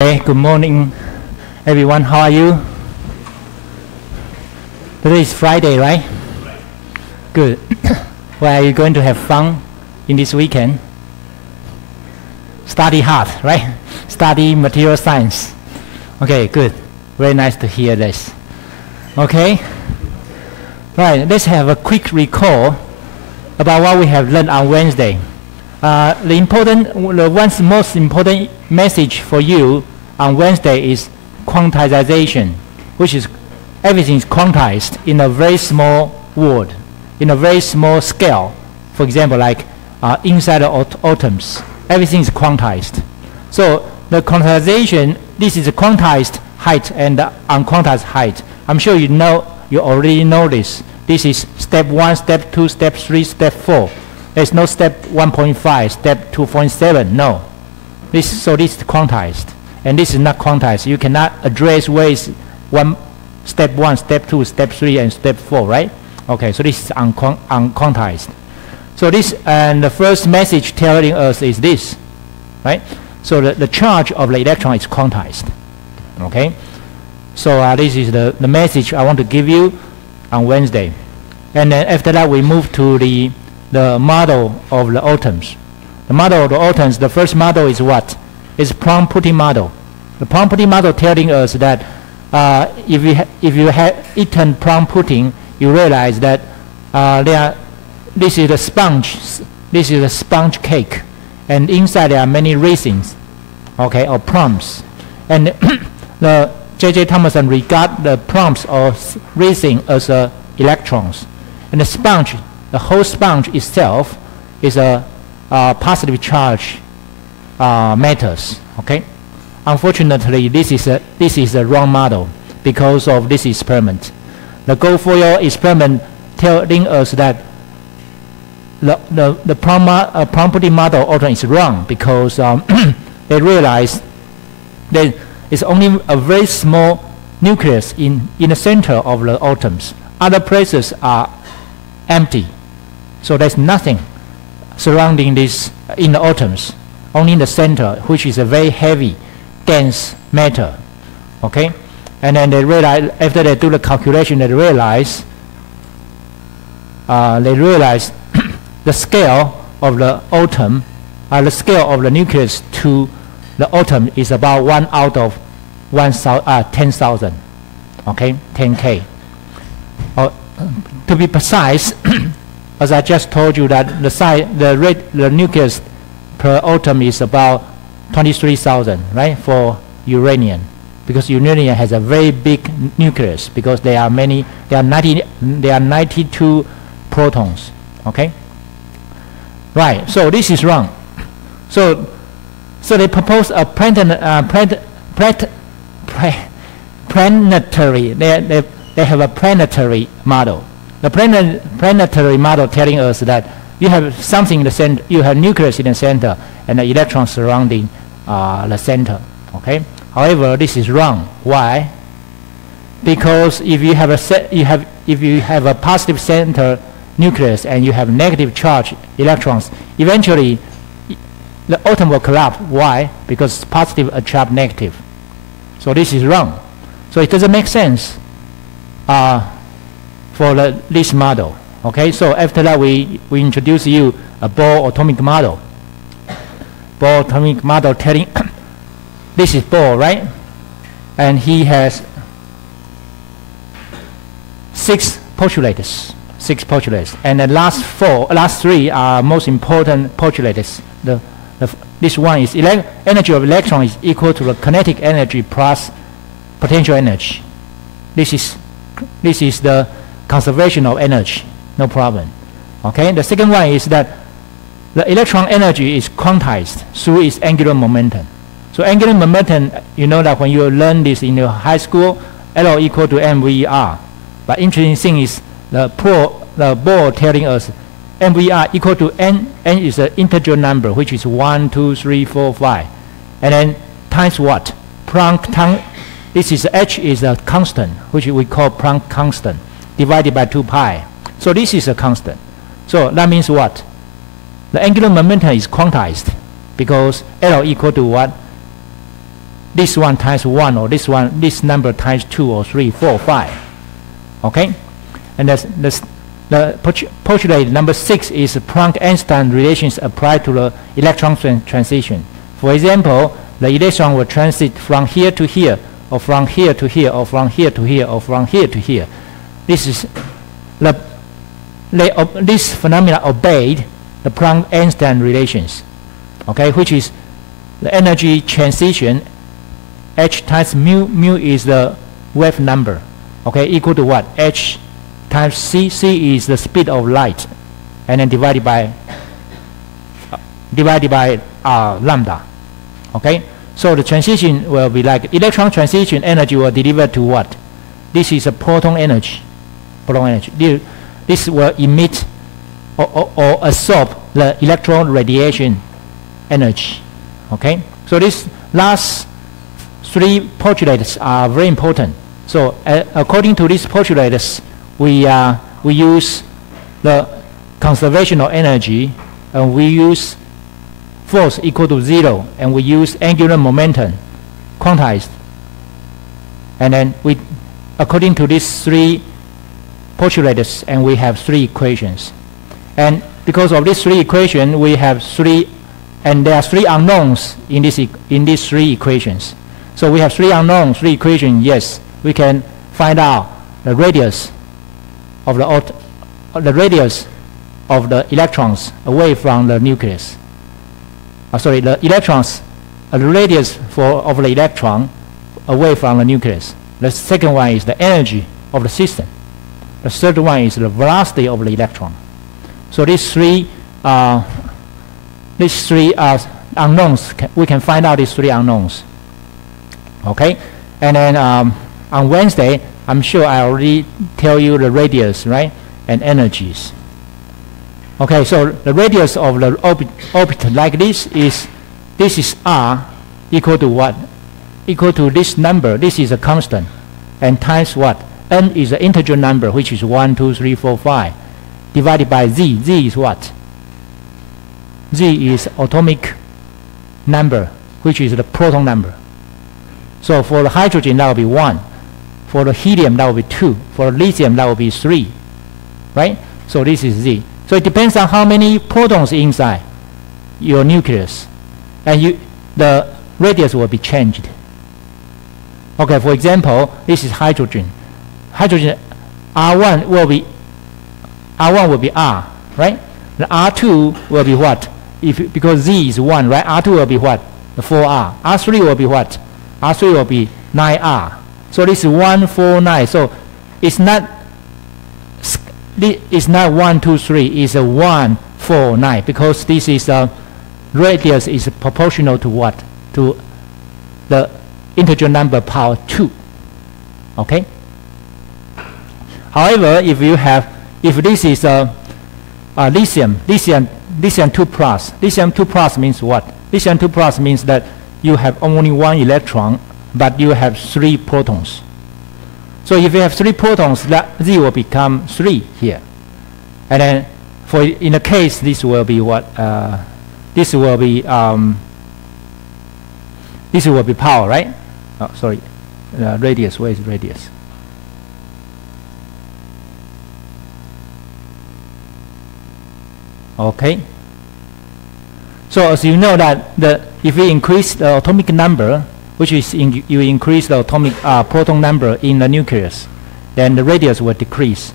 Hey, good morning, everyone. How are you? Today is Friday, right? Good. Well, are you going to have fun in this weekend? Study hard, right? Study material science. Okay, good. Very nice to hear this. Okay. Right, let's have a quick recall about what we have learned on Wednesday. The most important message for you on Wednesday is quantization, which is everything is quantized in a very small world, in a very small scale. For example, like inside the atoms, everything is quantized. So the quantization, this is a quantized height and unquantized height. I'm sure you already know this. This is step 1, step 2, step 3, step 4. There's no step 1.5, step 2.7, no. So this is quantized, and this is not quantized. You cannot address where is step 1, step 2, step 3, and step 4, right? Okay, so this is unquantized. So this, and the first message telling us is this, right? So the charge of the electron is quantized, okay? So this is the message I want to give you on Wednesday. And then after that, we move to the model of the atoms. The model of the atoms, the first model is what? Is plum-pudding model. The plum-pudding model telling us that if you have eaten plum pudding, you realize that this is a sponge. This is a sponge cake, and inside there are many raisins, okay, or plums. And the J.J. Thomson regard the plums or raisin as electrons, and the sponge, the whole sponge itself, is a positive charge matters. Okay. Unfortunately, this is a wrong model because of this experiment. The gold-foil experiment telling us that the plum-pudding model atom is wrong because they realize that it's only a very small nucleus in the center of the atoms. Other places are empty. So there's nothing surrounding this in the atoms, only in the center, which is a very heavy, dense matter. Okay? And then they realize, after they do the calculation, they realize the scale of the atom, the scale of the nucleus to the atom is about 1 out of 10,000. Okay? 10K. To be precise, as I just told you, that the nucleus per atom is about 23,000, right, for uranium, because uranium has a very big nucleus because there are 92 protons. Okay, right. So this is wrong. So they propose a planetary. They have a planetary model. The planetary model telling us that you have something in the center, you have nucleus in the center, and the electrons surrounding the center. Okay. However, this is wrong. Why? Because if you have a positive center nucleus and you have negative charge electrons, eventually the atom will collapse. Why? Because positive attract negative. So this is wrong. So it doesn't make sense for this model. Okay, so after that we introduce you a Bohr atomic model. Bohr atomic model telling this is Bohr, right? And he has 6 postulators. And the last 3 are most important postulators. This one is energy of electron is equal to the kinetic energy plus potential energy. This is the conservation of energy, no problem. Okay. The second one is that the electron energy is quantized through its angular momentum. So angular momentum, you know that when you learn this in your high school, L equal to mVr. But interesting thing is the Bohr telling us mVr equal to n is an integer number, which is 1, 2, 3, 4, 5, and then times what? Planck time. This is h is a constant, which we call Planck constant, divided by 2 pi. So this is a constant. So that means what? The angular momentum is quantized because L equal to what? this one times 1, or this number times 2 or 3, 4, 5. Okay? And the postulate number 6 is Planck-Einstein relations applied to the electron transition. For example, the electron will transit from here to here, or from here to here, or from here to here, or from here to here. This phenomena obeyed the Planck-Einstein relations, okay, which is the energy transition. H times mu is the wave number, okay, equal to what? H times c. C is the speed of light, and then divided by lambda. Okay, so the transition will be like electron transition energy will deliver to what? This is a proton energy. This will emit or absorb the electron radiation energy. Okay, so these last 3 postulates are very important. So according to these postulates, we use the conservation of energy, and we use force equal to 0, and we use angular momentum quantized. And then according to these 3 postulates, and we have 3 equations. And because of these 3 equations, we have 3, and there are 3 unknowns in these 3 equations. So we have 3 unknowns, 3 equations. Yes, we can find out the radius of the electrons away from the nucleus. The electrons, the radius of the electron away from the nucleus. The second one is the energy of the system. The third one is the velocity of the electron. So these 3 unknowns, we can find out these 3 unknowns. Okay, and then on Wednesday, I'm sure I already tell you the radius, right, and energies. Okay, so the radius of the orbit like this is r equal to what? Equal to this number. This is a constant, and times what? N is an integer number, which is 1, 2, 3, 4, 5, divided by z. Z is what? Z is atomic number, which is the proton number. So for the hydrogen, that will be 1. For the helium, that will be 2. For the lithium, that will be 3. Right? So this is Z. So it depends on how many protons inside your nucleus, and the radius will be changed. Okay, for example, this is hydrogen. Hydrogen R1 will be R, right? The R2 will be what? Because Z is 1, right? R2 will be what? The 4R. R3 will be what? R3 will be 9R. So this is 1, 4, 9. So it's not 1, 2, 3. It's a 1, 4, 9, because this is radius is proportional to what? To the integer number power 2. Okay. However, if this is lithium 2 plus. Lithium 2 plus means what? Lithium 2 plus means that you have only 1 electron, but you have 3 protons. So if you have 3 protons, that Z will become 3 here. And then in the case, this will be what? This will be power, right? Oh, sorry. Radius, where is radius? Okay. So as you know that if we increase the atomic number, which is you increase the atomic proton number in the nucleus, then the radius will decrease.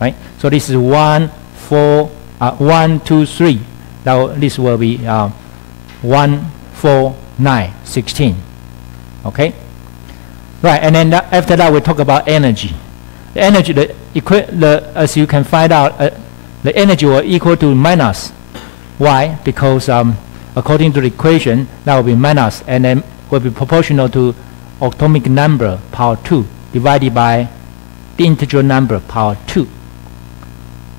Right? So this is 1, 4, 1, 2, 3. Now this will be 1, 4, 9, 16. Okay? Right, and then after that we talk about energy. The energy, as you can find out, the energy will equal to minus. Why? Because according to the equation, that will be minus, and then will be proportional to atomic number power 2 divided by the integer number power 2.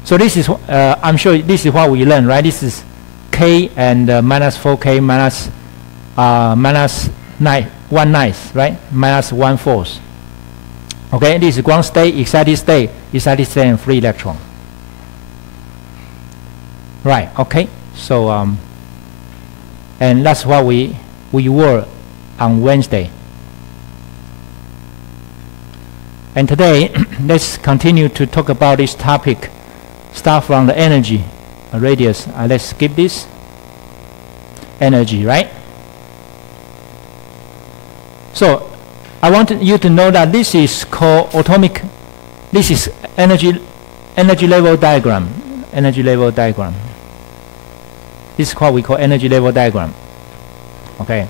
So this is, I'm sure this is what we learned, right? This is K and minus 4K minus 1/9, right? Minus 1/4. Okay, this is ground state, excited state, and free electron. Right, okay. So, and that's what we were on Wednesday. And today, let's continue to talk about this topic. Start from the energy radius. Let's skip this. Energy, right? So, I want you to know that this is called atomic. This is energy level diagram. Energy level diagram. This is what we call energy level diagram. Okay.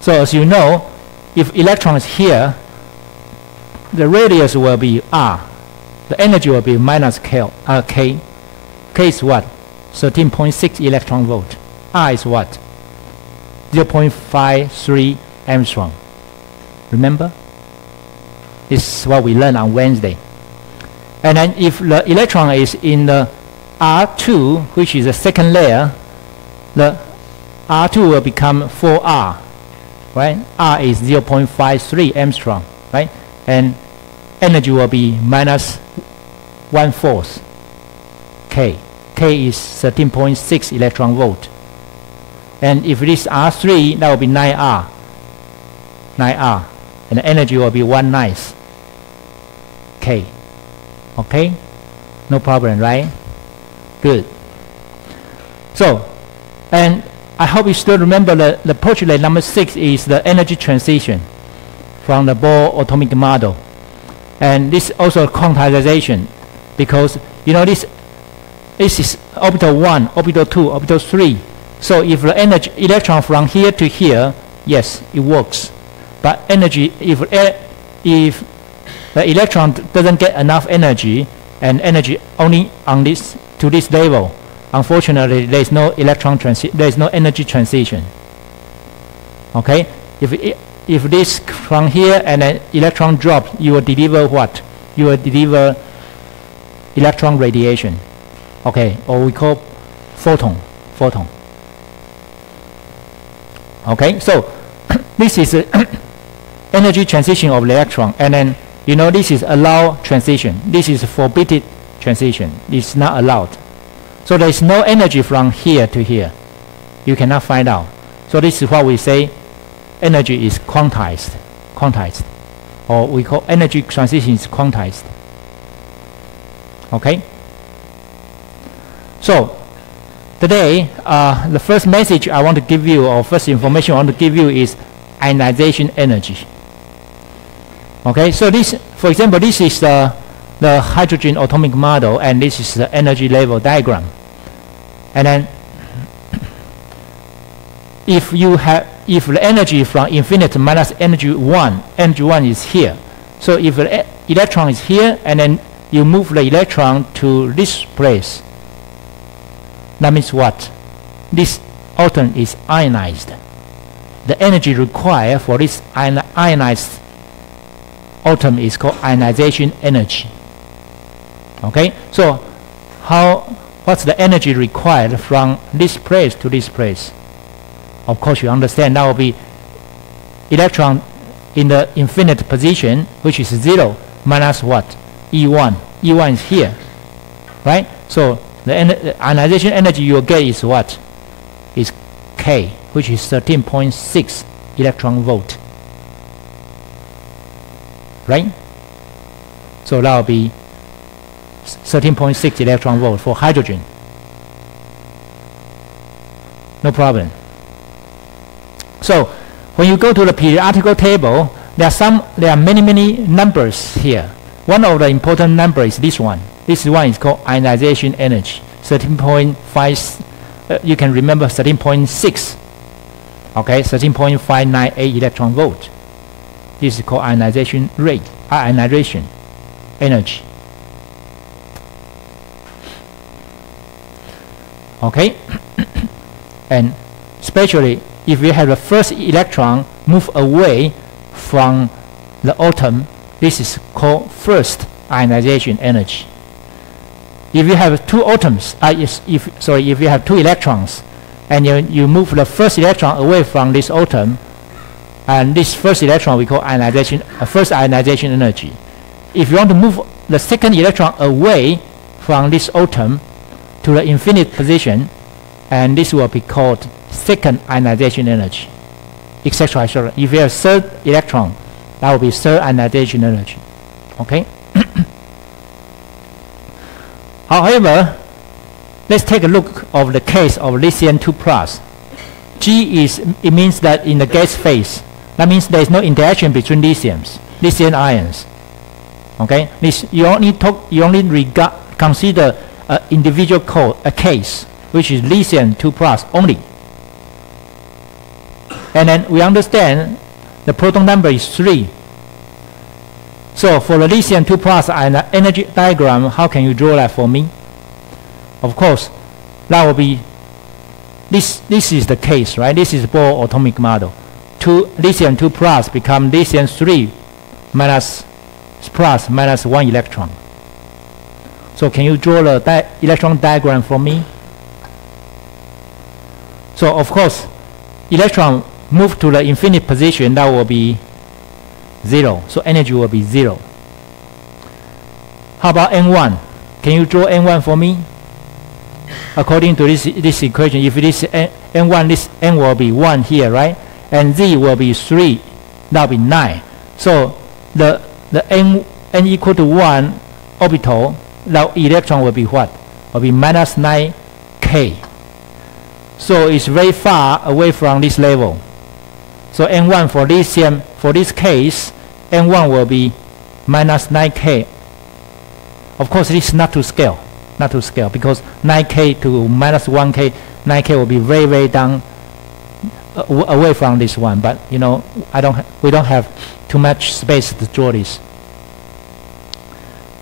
So as you know, if electron is here, the radius will be R. The energy will be minus K. K is what? 13.6 electron volt. R is what? 0.53 Armstrong. Remember? This is what we learned on Wednesday. And then if the electron is in the R2, which is the second layer, the R2 will become 4R. Right? R is 0.53 Armstrong. Right? And energy will be minus 1/4 K. K is 13.6 electron volt. And if it is R3, that will be 9R. 9R. And the energy will be 1/9 K. Okay? No problem, right? Good. So, and I hope you still remember the postulate number 6 is the energy transition from the Bohr atomic model. And this also quantization, because you know this is orbital 1, orbital 2, orbital 3. So if the energy electron from here to here, yes, it works. But energy, if the electron doesn't get enough energy, and energy only on this to this level, unfortunately there is no energy transition. Okay, if this from here and an electron drops, you will deliver what? You will deliver electron radiation. Okay, or we call photon. Okay, so this is energy transition of the electron, and then you know this is allowed transition. This is forbidden transition. It's not allowed. So there is no energy from here to here. You cannot find out. So this is what we say energy is quantized, or we call energy transition is quantized. Okay. So today, the first message I want to give you, or first information I want to give you, is ionization energy. Okay, so this, for example, this is the hydrogen atomic model, and this is the energy level diagram. And then, if the energy from infinity minus energy 1 is here. So if the electron is here, and then you move the electron to this place, that means what? This atom is ionized. The energy required for this ionized atom is called ionization energy. Okay, so what's the energy required from this place to this place? Of course, you understand that will be electron in the infinite position, which is 0, minus what? E1. E1 is here, right? So the ionization energy you will get is what? Is K, which is 13.6 electron volt. Right? So that will be 13.6 electron volt for hydrogen. No problem. So when you go to the periodical table, there are many numbers here. One of the important numbers is this one. This one is called ionization energy, 13.5. You can remember 13.6. Okay, 13.598 electron volt. This is called ionization rate, ionization energy. Okay, and especially if you have the first electron move away from the atom, this is called first ionization energy. If you have two atoms, if you have two electrons, and you move the first electron away from this atom, and this first electron we call ionization, first ionization energy. If you want to move the second electron away from this atom to the infinite position, and this will be called second ionization energy, etc. etc. If you have third electron, that will be third ionization energy. Okay. However, let's take a look of the case of lithium 2+. G it means that in the gas phase, that means there is no interaction between lithium ions. Okay, you only consider an individual case, which is lithium 2+ only. And then we understand the proton number is 3. So for the lithium 2+ energy diagram, how can you draw that for me? Of course, that will be this is the case, right? This is Bohr atomic model. Lithium 2+ become lithium 3 minus 1 electron. So can you draw the electron diagram for me? So of course, electron move to the infinite position, that will be 0. So energy will be 0. How about N1? Can you draw N1 for me? According to this equation, if this N1, this N will be 1 here, right? And Z will be 3. That will be 9. So the N equal to 1 orbital, the electron will be what? Will be minus 9K. So it's very far away from this level. So N1 for lithium, for this case, N1 will be minus 9K. Of course, this is not to scale, because 9K to minus 1K, 9K will be very, very down away from this one. But you know, we don't have too much space to draw this.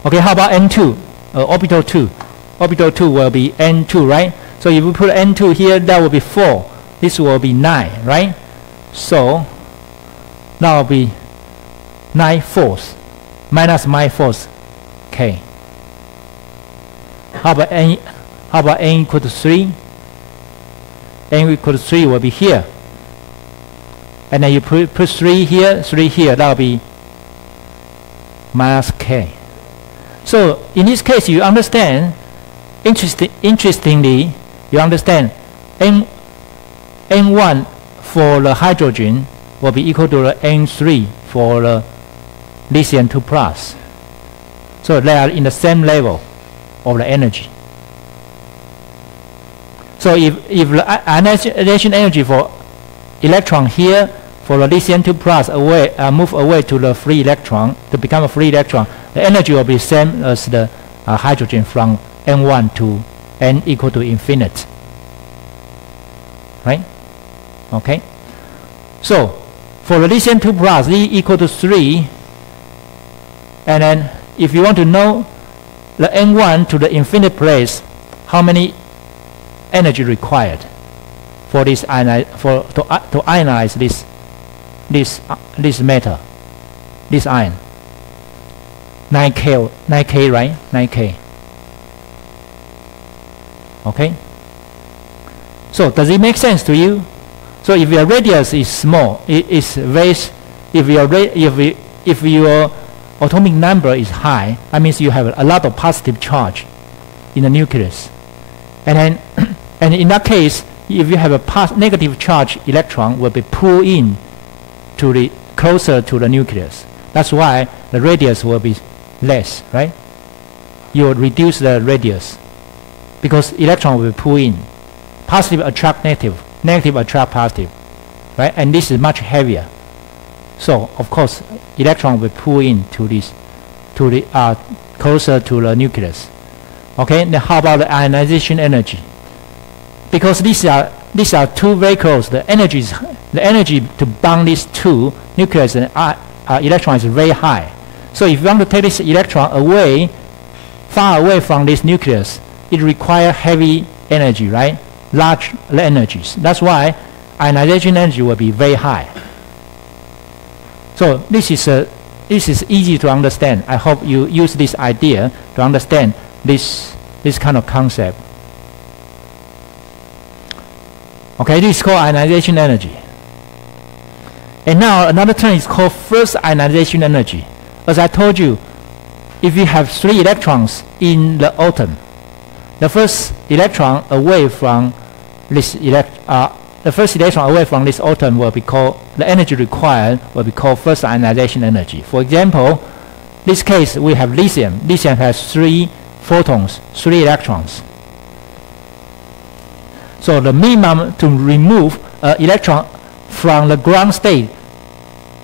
Okay, how about N2? Orbital 2. Orbital 2 will be N2, right? So if we put N2 here, that will be 4. This will be 9, right? So that will be 9/4 minus -4 K. How about N? How about N equal to 3? N equal to 3 will be here. And then you put 3 here, 3 here. That will be minus K. So in this case, you understand. Interestingly, you understand N1 for the hydrogen will be equal to the N3 for the lithium 2+. So they are in the same level of the energy. So if the ionization energy for electron here for the lithium 2+ move away to the free electron to become a free electron, the energy will be same as the hydrogen from N1 to N equal to infinite. Right? Okay. So for the lithium 2+, E equal to 3, and then if you want to know the N1 to the infinite place, how many energy required for this to ionize this metal, this ion? 9K, right? 9K. Okay. So does it make sense to you? So if your radius is small, if your atomic number is high, that means you have a lot of positive charge in the nucleus. And then, and in that case, if you have a negative charge electron, will be pulled in to the closer to the nucleus. That's why the radius will be less, right? You will reduce the radius because electron will be pulled in. Positive attract negative, negative attract positive, right? And this is much heavier. So of course, electron will pull in to this, to the closer to the nucleus. Okay. Then how about the ionization energy? Because these are two very close. The energy to bond these two nucleus and electron is very high. So if you want to take this electron away, far away from this nucleus, it requires heavy energy, right? Large energies. That's why ionization energy will be very high. So this is easy to understand. I hope you use this idea to understand this kind of concept. Okay, this is called ionization energy. And now another term is called first ionization energy. As I told you, if you have 3 electrons in the atom, the first electron away from this electron away from this atom will be called, the energy required will be called first ionization energy. For example, this case we have lithium. Lithium has 3 photons, 3 electrons. So the minimum to remove an electron from the ground state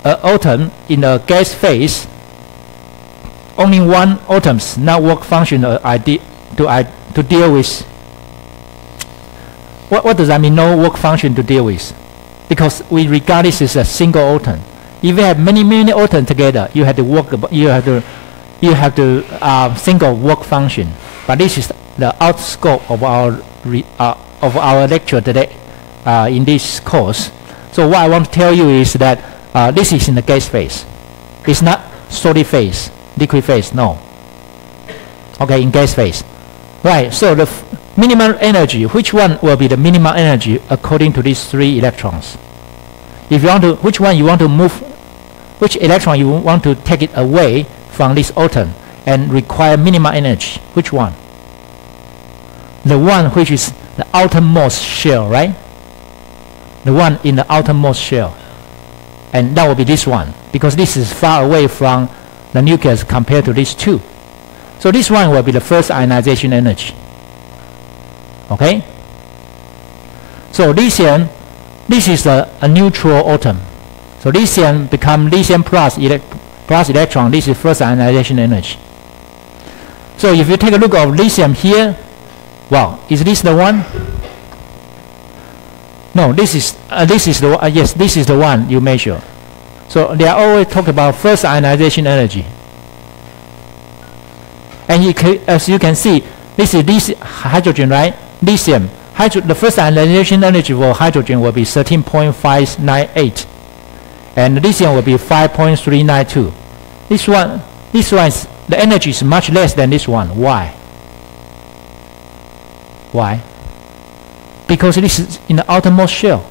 atom in the gas phase, only one atom's network function to deal with. What does that mean? No work function to deal with, because we regard this as a single atom. If you have many atoms together, you have to work. You have to single work function. But this is the out scope of our lecture today in this course. So what I want to tell you is that this is in the gas phase. It's not solid phase, liquid phase. No. Okay, in gas phase. Right. So the minimum energy, which one will be the minimum energy according to these 3 electrons? If you want to, which one you want to move, which electron you want to take it away from this atom and require minimum energy? Which one? The one which is the outermost shell, right? The one in the outermost shell. And that will be this one, because this is far away from the nucleus compared to these 2. So this one will be the first ionization energy. Okay? So lithium, this is a neutral atom. So lithium become lithium plus electron. This is first ionization energy. So if you take a look at lithium here, wow, is this the one? No, this is the yes, this is the one you measure. So they are always talk about first ionization energy. And as you can see, this is this hydrogen, right? Lithium. The first ionization energy for hydrogen will be 13.598, and lithium will be 5.392. This one is, the energy is much less than this one. Why? Why? Because this is in the outermost shell.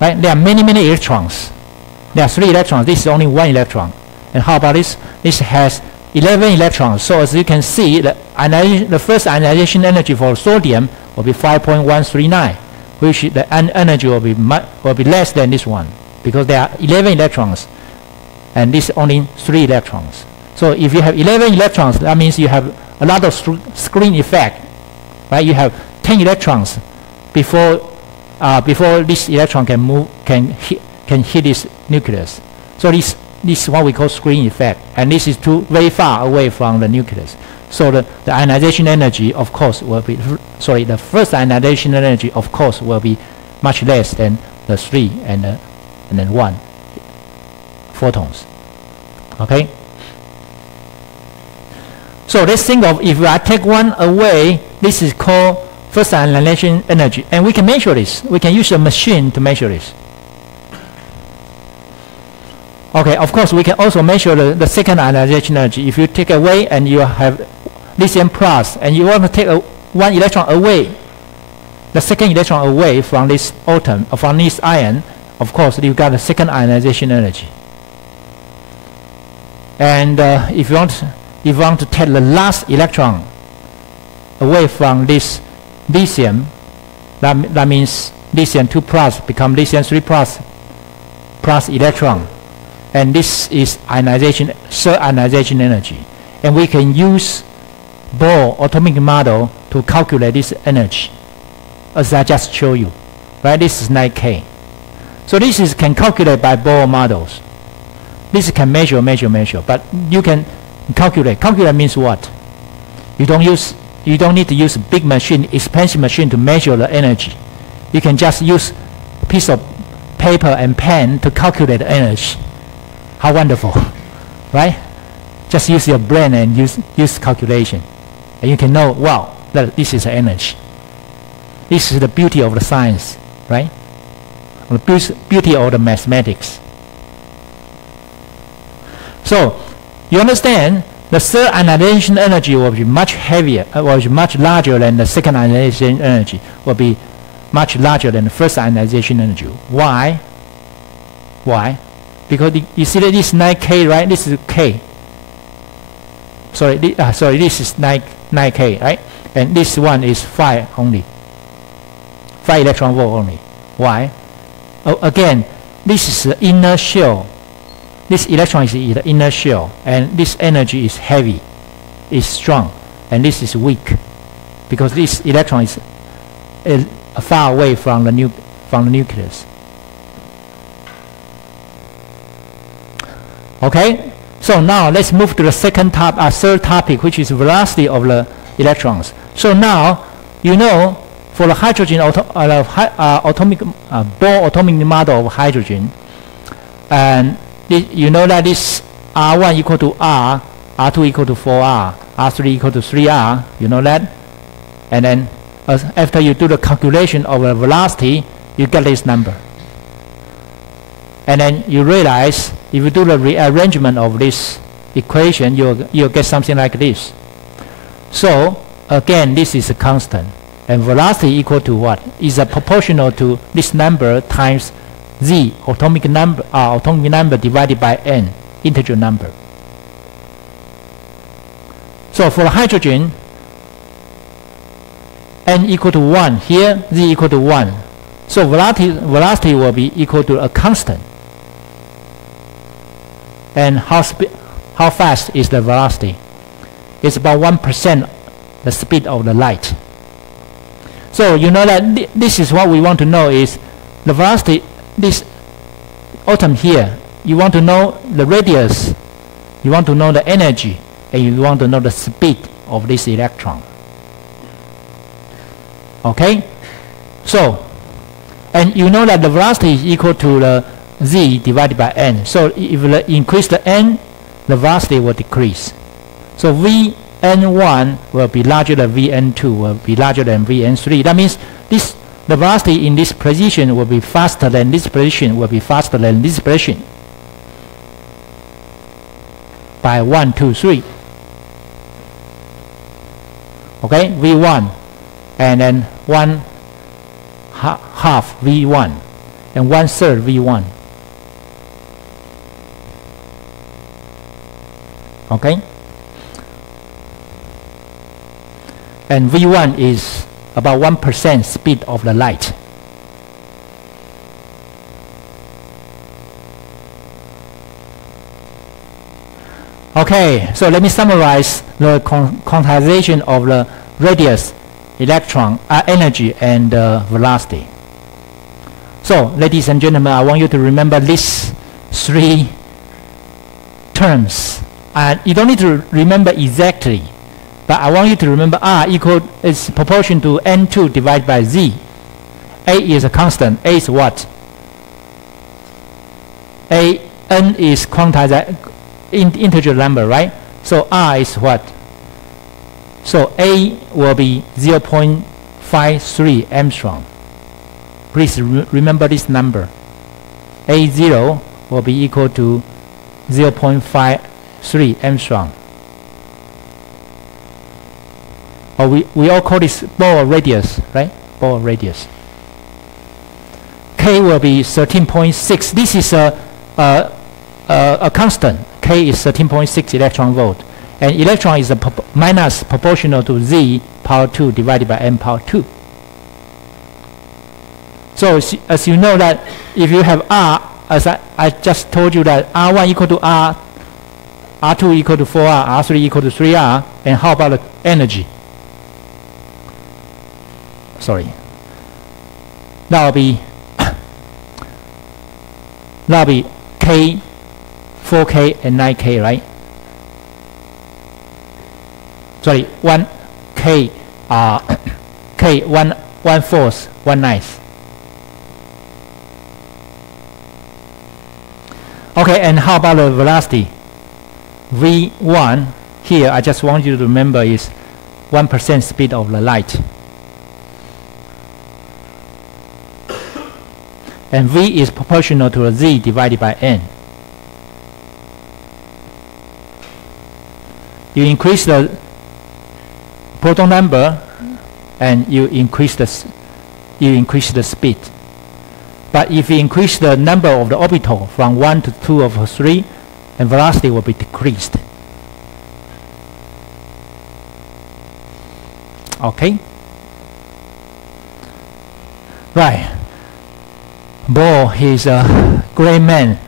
Right? There are many electrons. There are 3 electrons. This is only 1 electron. And how about this? This has 11 electrons. So as you can see, the first ionization energy for sodium will be 5.139, which the energy will be less than this one, because there are 11 electrons, and this is only 3 electrons. So if you have 11 electrons, that means you have a lot of screen effect, right? You have 10 electrons before this electron can hit this nucleus. So this is what we call screen effect, and this is very far away from the nucleus. So the ionization energy, of course, will be the first ionization energy, of course, will be much less than the 3 and then 1 photons. Okay. So let's think of, if I take one away, this is called first ionization energy, and we can measure this. We can use a machine to measure this. Okay, of course, we can also measure the second ionization energy. If you take away and you have lithium plus, and you want to take one electron away, the second electron away from this atom, from this ion, of course, you got the second ionization energy. And if you want to take the last electron away from this lithium, that means lithium 2 plus become lithium 3 plus electron. And this is third ionization energy. And we can use Bohr atomic model to calculate this energy, as I just showed you. Right? This is 9K. So this can calculate by Bohr models. This can measure, but you can calculate. Calculate means what? You don't need to use a big machine, expensive machine to measure the energy. You can just use a piece of paper and pen to calculate the energy. How wonderful, right? Just use your brain and use calculation, and you can know, wow, that this is the energy. This is the beauty of the science, right? The beauty of the mathematics. So you understand, the third ionization energy will be much heavier, will be much larger than the second ionization energy, will be much larger than the first ionization energy. Why? Why? Because you see that this is 9K, right? This is K. Sorry, this is 9K, right? And this one is 5 only. 5 electron volt only. Why? Again, this is the inner shell. This electron is in the inner shell, and this energy is heavy, is strong, and this is weak, because this electron is far away from the nucleus. Okay, so now let's move to the third topic, which is velocity of the electrons. So now you know, for the hydrogen Bohr atomic model of hydrogen, and you know that this R1 equal to R, R2 equal to 4R, R3 equal to 3R, you know that? And then after you do the calculation of the velocity, you get this number. And then you realize, if you do the rearrangement of this equation, you'll get something like this. So again, this is a constant, and velocity equal to what? Is proportional to this number times z, atomic number divided by n, integer number. So for hydrogen, n equal to 1, here z equal to 1. So velocity will be equal to a constant. And how fast is the velocity? It's about 1% the speed of the light. So you know that this is what we want to know, is the velocity, this atom here, you want to know the radius, you want to know the energy, and you want to know the speed of this electron. Okay? So, and you know that the velocity is equal to the z divided by n. So if you increase the n, the velocity will decrease. So Vn1 will be larger than Vn2, will be larger than Vn3. That means the velocity in this position will be faster than this position, will be faster than this position by 1, 2, 3. Okay, V1, and then 1 half V1, and 1/3 V1. Okay, and V1 is about 1% speed of the light. Okay, so let me summarize the quantization of the radius, electron, energy, and velocity. So, ladies and gentlemen, I want you to remember these 3 terms. And you don't need to remember exactly, but I want you to remember R is proportion to N2 divided by Z. A is a constant. A is what? N is quantized integer number, right? So R is what? So A will be 0.53 Armstrong. Please remember this number. A0 will be equal to 0.53 Armstrong. Or we all call this Bohr radius, right? Bohr radius. K will be 13.6. This is a constant. K is 13.6 electron volt. And electron is minus proportional to Z power 2 divided by N power 2. So as you know that if you have R, as I just told you that R1 equal to R, R2 equal to 4R, R3 equal to 3R, and how about the energy? Sorry. That'll be K, 4K, and 9K, right? Sorry, 1K, K, 1/4, 1/9. Okay, and how about the velocity? V1 here, I just want you to remember, is 1% speed of the light. And V is proportional to Z divided by N. You increase the proton number, and you increase the speed. But if you increase the number of the orbital from 1 to 2 over 3, and velocity will be decreased. Okay. Right. Bohr, he's a great man.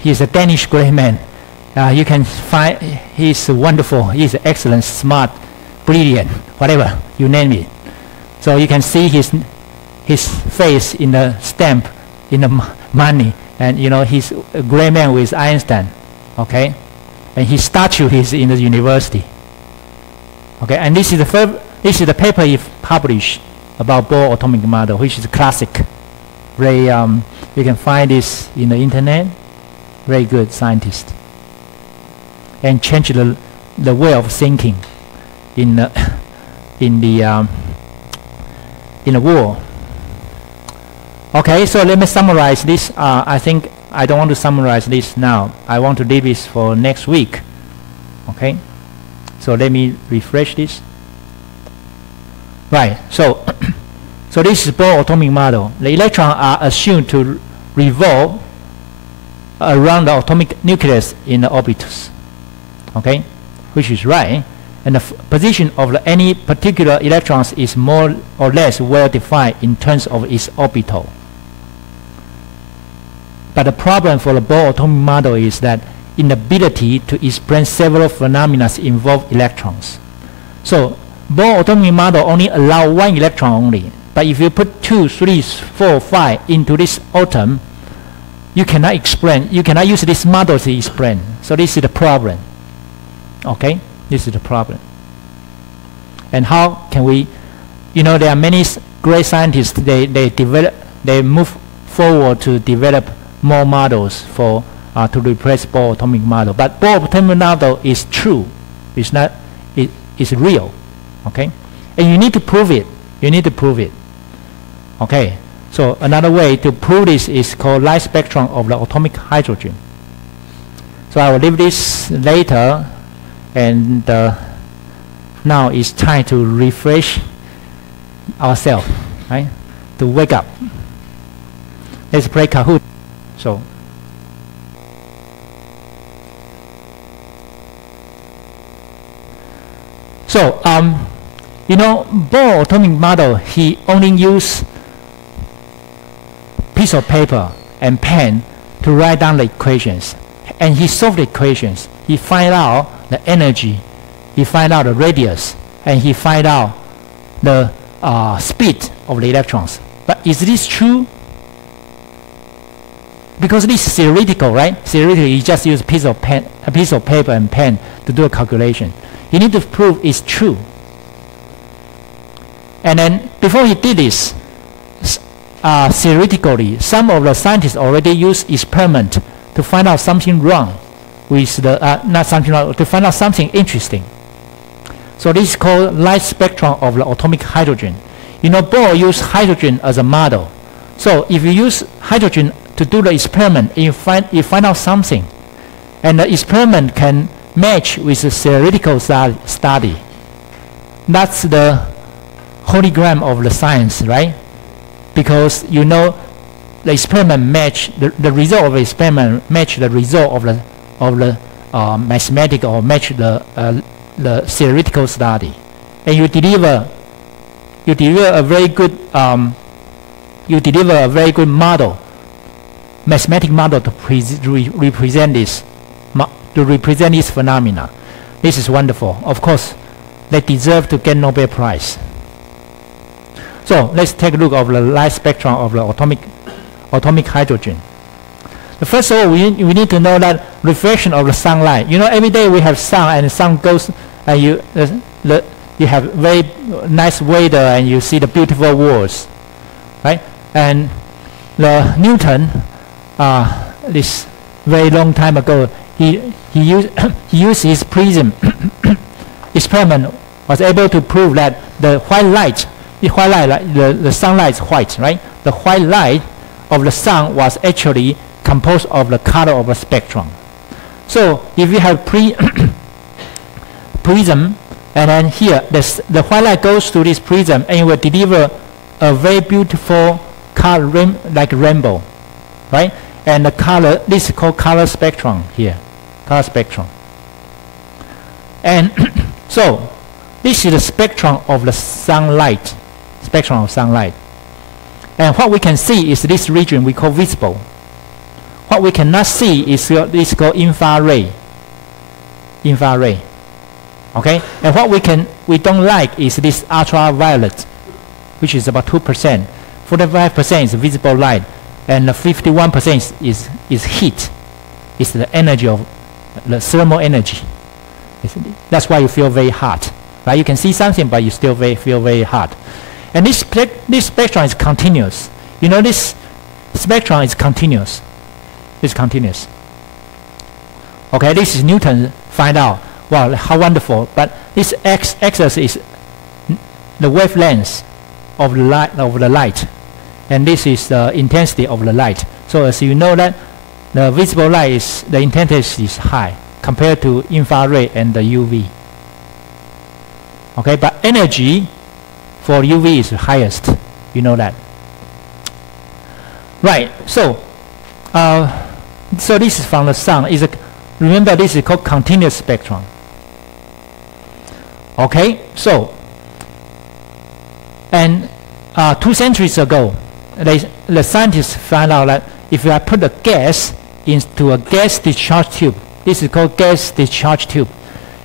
He's a Danish great man. You can find, he's wonderful, he's excellent, smart, brilliant, whatever, you name it. So you can see his face in the stamp, in the money, and you know, he's a great man with Einstein, okay? And his statue is in the university. Okay, and this is the paper he published about Bohr atomic model, which is a classic. Very, you can find this in the internet. Very good scientist, and change the way of thinking in the world. Okay, so let me summarize this. I think I don't want to summarize this now. I want to leave this for next week. Okay, so let me refresh this. Right. So, so this is Bohr atomic model. The electrons are assumed to revolve around the atomic nucleus in the orbitals. Okay, which is right. And the position of any particular electrons is more or less well defined in terms of its orbital. But the problem for the Bohr atomic model is that inability to explain several phenomena involve electrons. So Bohr atomic model only allows one electron only. But if you put 2, 3, 4, 5 into this atom, you cannot explain. You cannot use this model to explain. So this is the problem. Okay, this is the problem. And how can we? You know, there are many great scientists. They move forward to develop more models for to replace Bohr atomic model. But Bohr atomic model is true. It's not. It's real. Okay, and you need to prove it. You need to prove it. Okay. So another way to prove this is called light spectrum of the atomic hydrogen. So I will leave this later, and now it's time to refresh ourselves, right? To wake up. Let's play Kahoot. So you know, Bohr atomic model, he only used piece of paper and pen to write down the equations, and he solved the equations. He find out the energy, he find out the radius, and he find out the speed of the electrons. But is this true? Because this is theoretical, right? Theoretically, you just use a piece of paper and pen to do a calculation. You need to prove it's true. And then before he did this, theoretically, some of the scientists already used experiment to find out something wrong with the not something wrong, to find out something interesting. So this is called light spectrum of the atomic hydrogen. You know, Bohr used hydrogen as a model. So if you use hydrogen to do the experiment, you find out something, and the experiment can match with the theoretical study. That's the holy grail of the science, right? Because you know the experiment match the result of the experiment match the result of the mathematical, or match the theoretical study, and you deliver a very good model, mathematical model to represent this phenomena. This is wonderful. Of course, they deserve to get Nobel Prize. So let's take a look at the light spectrum of the atomic hydrogen. The first of all, we need to know that reflection of the sunlight. You know, every day we have sun, and the sun goes, and you have very nice weather, and you see the beautiful worlds, right? And the Newton, this very long time ago, he used his prism experiment, was able to prove that the sunlight is white, right? The white light of the sun was actually composed of the color of the spectrum. So if you have prism, and then here the white light goes to this prism, and it will deliver a very beautiful color, like rainbow, right? And the color, this is called color spectrum here, color spectrum. And so this is the spectrum of the sunlight, spectrum of sunlight. And what we can see is this region we call visible. What we cannot see is this called infrared. Infrared. Okay? And what we don't like is this ultraviolet, which is about 2%. 45% is visible light, and 51% is heat. It's the energy of the thermal energy. That's why you feel very hot. Right? You can see something, but you still feel very hot. And this spectrum is continuous. You know, this spectrum is continuous. It's continuous. Okay, this is Newton find out. Wow, how wonderful! But this x-axis is the wavelength of the light, and this is the intensity of the light. So as you know that the visible light the intensity is high compared to infrared and the UV. Okay, but energy for UV is the highest. You know that. Right. So, so this is from the sun. Remember, this is called continuous spectrum. Okay. So, and 2 centuries ago, the scientists found out that if I put a gas into a gas discharge tube, this is called gas discharge tube.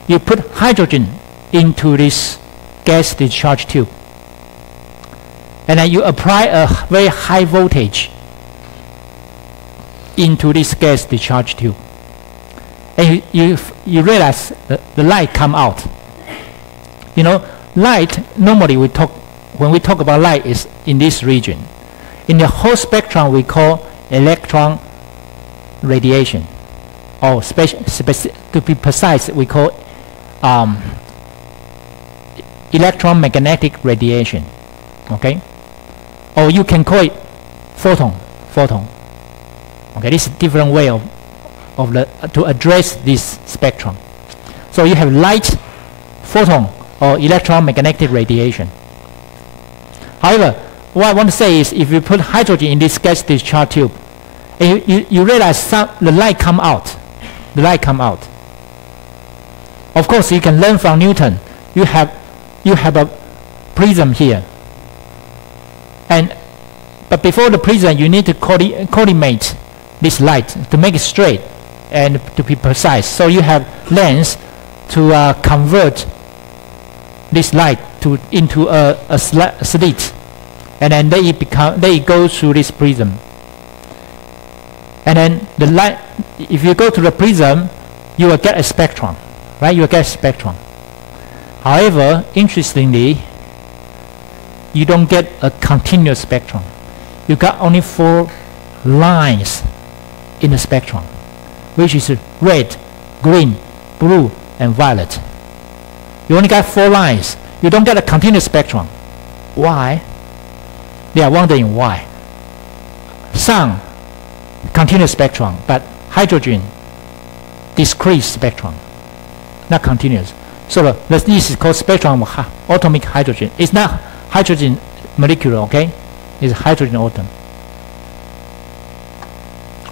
You put hydrogen into this gas discharge tube, and then you apply a very high voltage into this gas discharge tube, and you realize the light come out. You know, light normally when we talk about light is in this region. In the whole spectrum we call electron radiation, or to be precise we call electromagnetic radiation. Okay, or you can call it photon. Okay, this is a different way to address this spectrum. So you have light, photon, or electromagnetic radiation. However, what I want to say is, if you put hydrogen in this gas discharge tube, and you realize the light come out. The light come out. Of course, you can learn from Newton. You have a prism here, but before the prism, you need to collimate this light to make it straight and to be precise. So you have lens to convert this light into a slit, and then they go through this prism. And then the light, if you go to the prism, you will get a spectrum, right? You will get a spectrum. However, interestingly, you don't get a continuous spectrum. You got only 4 lines in the spectrum, which is red, green, blue, and violet. You only got 4 lines. You don't get a continuous spectrum. Why? They are wondering why. Sun, continuous spectrum, but hydrogen, discrete spectrum, not continuous. So this is called spectrum of atomic hydrogen. It's not hydrogen molecule, okay? It's hydrogen atom.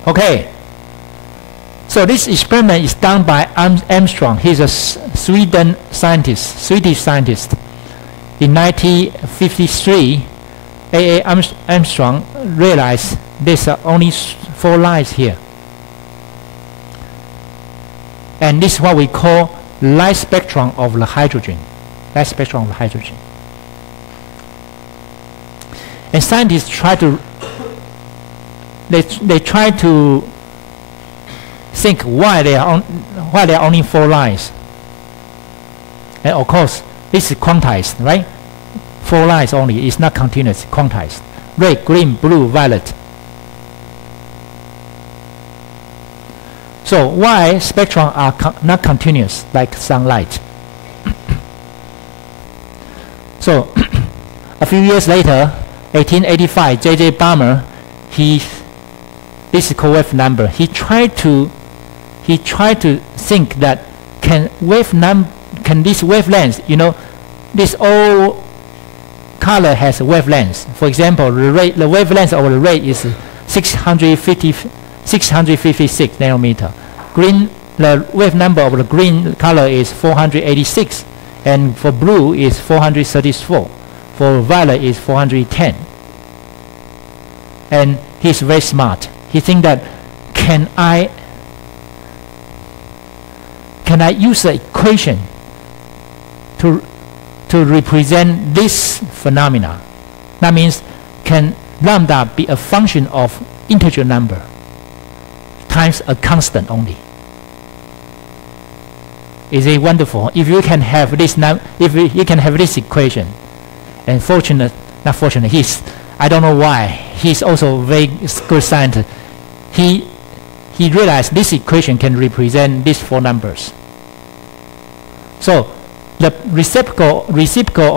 Okay. So this experiment is done by Armstrong. He's a Swedish scientist. In 1953, A. Armstrong realized there's only 4 lines here. And this is what we call light spectrum of the hydrogen. Light spectrum of the hydrogen. And scientists try to think why there are only 4 lines. And of course, this is quantized, right? 4 lines only. It's not continuous. Quantized. Red, green, blue, violet. So why spectrum are not continuous like sunlight? So a few years later, 1885, J.J. Balmer, this is called wave number. He tried to think that can this wavelength, you know, this all color has a wavelength. For example, the wavelength of the red is 656 nanometer. Green, the wave number of the green color is 486, and for blue is 434. For violet is 410. and he's very smart. He think that can I use the equation to represent this phenomena? That means, can lambda be a function of integer number times a constant only? Is it wonderful? If you can have this equation, and not fortunate, I don't know why, he's also a very good scientist. He realized this equation can represent these 4 numbers. So the reciprocal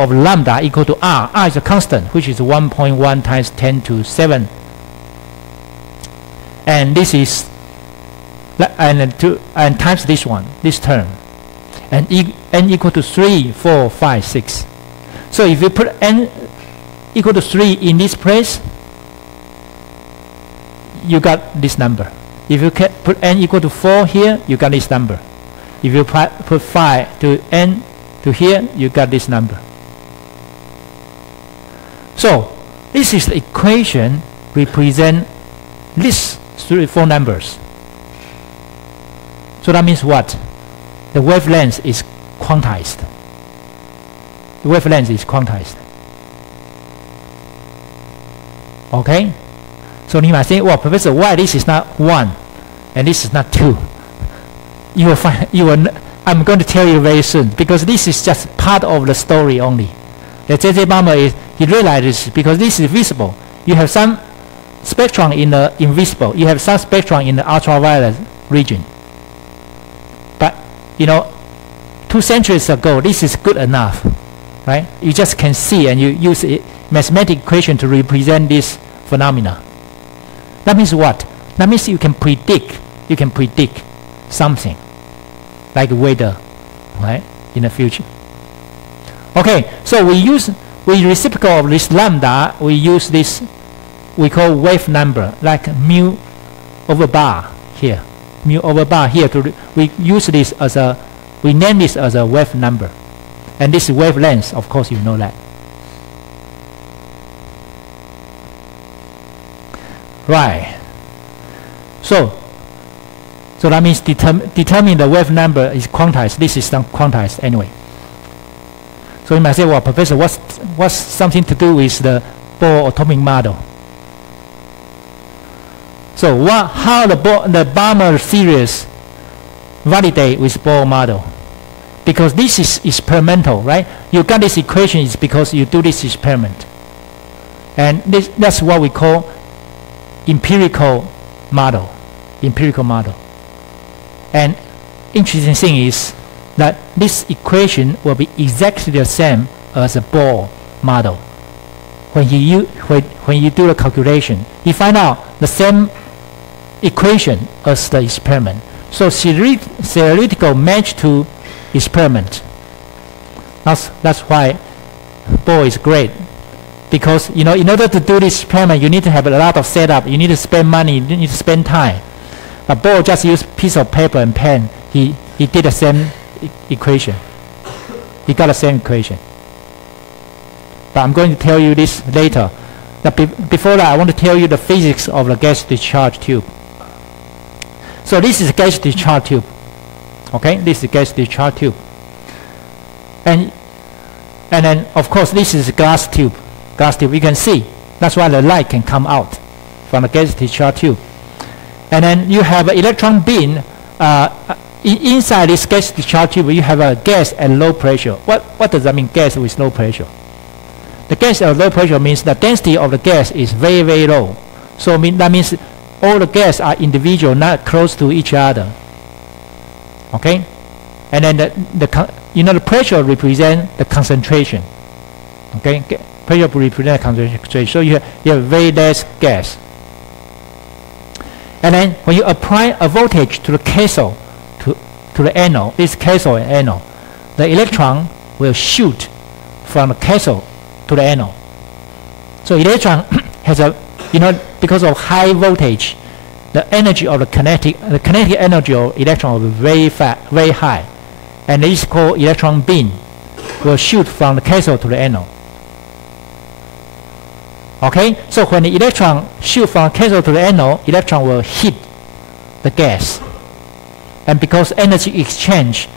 of lambda equal to r. R is a constant, which is 1.1 times 10 to 7. And this is and times this one, this term. And n equal to 3, 4, 5, 6. So if you put n equal to 3 in this place, you got this number. If you put n equal to 4 here, you got this number. If you put 5 to n to here, you got this number. So this is the equation represent these 4 numbers. So that means what? The wavelength is quantized. The wavelength is quantized. Okay? So you might say, well, Professor, why this is not 1 and this is not 2? You will find, I'm going to tell you very soon, because this is just part of the story only. The J.J. Balmer he realizes, because this is visible. You have some spectrum in the invisible. You have some spectrum in the ultraviolet region. But 2 centuries ago, this is good enough, right? You just can see, and you use a mathematical equation to represent this phenomena. That means what? That means you can predict something like weather, right, in the future. Okay, so we reciprocal of this lambda, we use this, we call wave number, like mu over bar here. Mu over bar here, we use this as we name this as a wave number. And this wavelength, of course, you know that. Right. So that means determine the wave number is quantized. This is not quantized anyway. So you might say, well, Professor, what's something to do with the Bohr atomic model? So how the Balmer series validate with Bohr model? Because this is experimental, right? You got this equation is because you do this experiment. And that's what we call empirical model. And interesting thing is that this equation will be exactly the same as the Bohr model. When you do the calculation, you find out the same equation as the experiment. So theoretical match to experiment. That's why Bohr is great. Because in order to do this experiment, you need to have a lot of setup. You need to spend money. You need to spend time. But Bohr just used piece of paper and pen. He did the same equation. He got the same equation. But I'm going to tell you this later. Before that, I want to tell you the physics of the gas discharge tube. So this is a gas discharge tube. Okay, this is a gas discharge tube. And then, of course, this is a glass tube. You can see. That's why the light can come out from the gas discharge tube. And then you have an electron beam. Inside this gas discharge tube, you have a gas at low pressure. What does that mean, gas with low pressure? The gas at low pressure means the density of the gas is very, very low. So that means all the gas are individual, not close to each other. Okay? And then the pressure represents the concentration. Okay? Pressure represents concentration. So you have very less gas. And then when you apply a voltage to the cathode, to the anode, this cathode and anode, the electron will shoot from the cathode to the anode. So electron has because of high voltage, the energy of the kinetic energy of electron will be very high, and this is called electron beam, will shoot from the cathode to the anode. Okay, so when the electron shoot from cathode to the anode, electron will hit the gas. And because energy exchange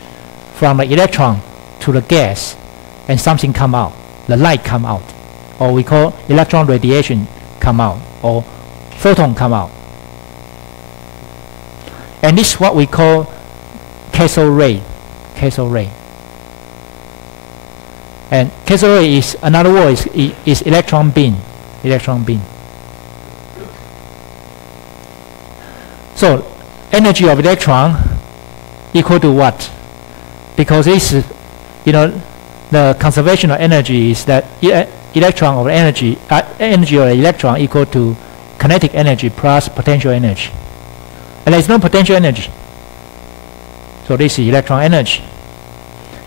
from the electron to the gas, and something come out, the light come out, or we call electron radiation come out, or photon come out. And this is what we call cathode ray. Cathode ray. And cathode ray is another word is electron beam. Electron beam. So energy of electron equal to what? Because this is, the conservation of energy is that electron of energy, energy of electron equal to kinetic energy plus potential energy. And there is no potential energy. So this is electron energy.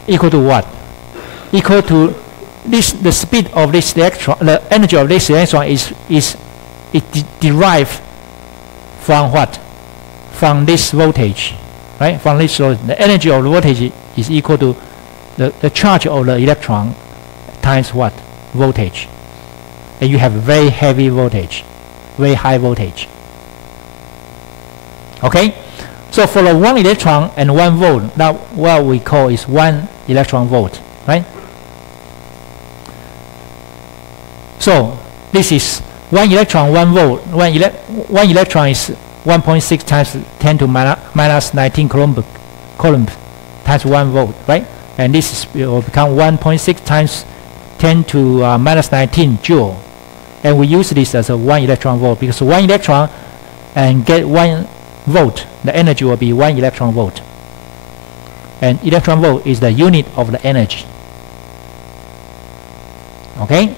Equal to what? Equal to this, the speed of this electron, the energy of this electron is derived from what? From this voltage, right? From this voltage. The energy of the voltage is equal to the charge of the electron times what? Voltage. And you have a very heavy voltage, very high voltage. Okay? So for the 1 electron and 1 volt, now what we call is 1 electron volt, right? So this is 1 electron, 1 volt. 1 electron is 1.6 times 10 to minus 19 coulomb times 1 volt, right? And this will become 1.6 times 10 to minus 19 joule. And we use this as a 1 electron volt because 1 electron and get 1 volt, the energy will be 1 electron volt. And electron volt is the unit of the energy. Okay?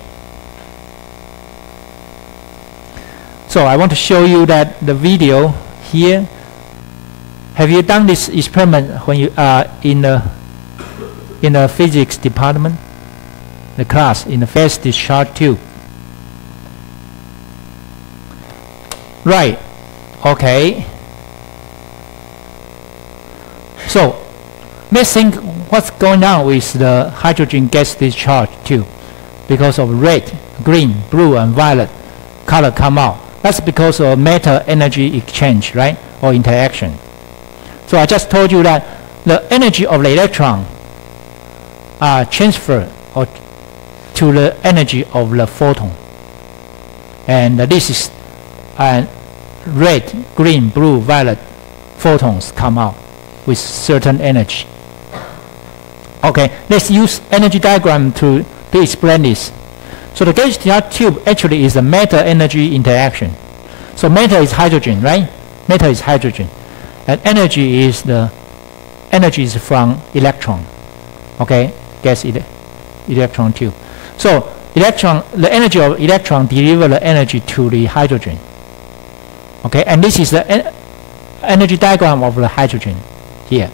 So I want to show you that the video here. Have you done this experiment when you are in the physics department, the class in the phase discharge tube? Right. Okay. So let's think what's going on with the hydrogen gas discharge tube. Because of red, green, blue, and violet color come out. That's because of matter energy exchange, right? Or interaction. So I just told you that the energy of the electron are transferred to the energy of the photon. And this is red, green, blue, violet photons come out with certain energy. Okay, let's use energy diagram to explain this. So the gas discharge tube actually is a matter energy interaction. So matter is hydrogen, right? Matter is hydrogen. And energy is from electron. Okay, gas electron tube. So the energy of electron deliver the energy to the hydrogen. Okay, and this is the energy diagram of the hydrogen here.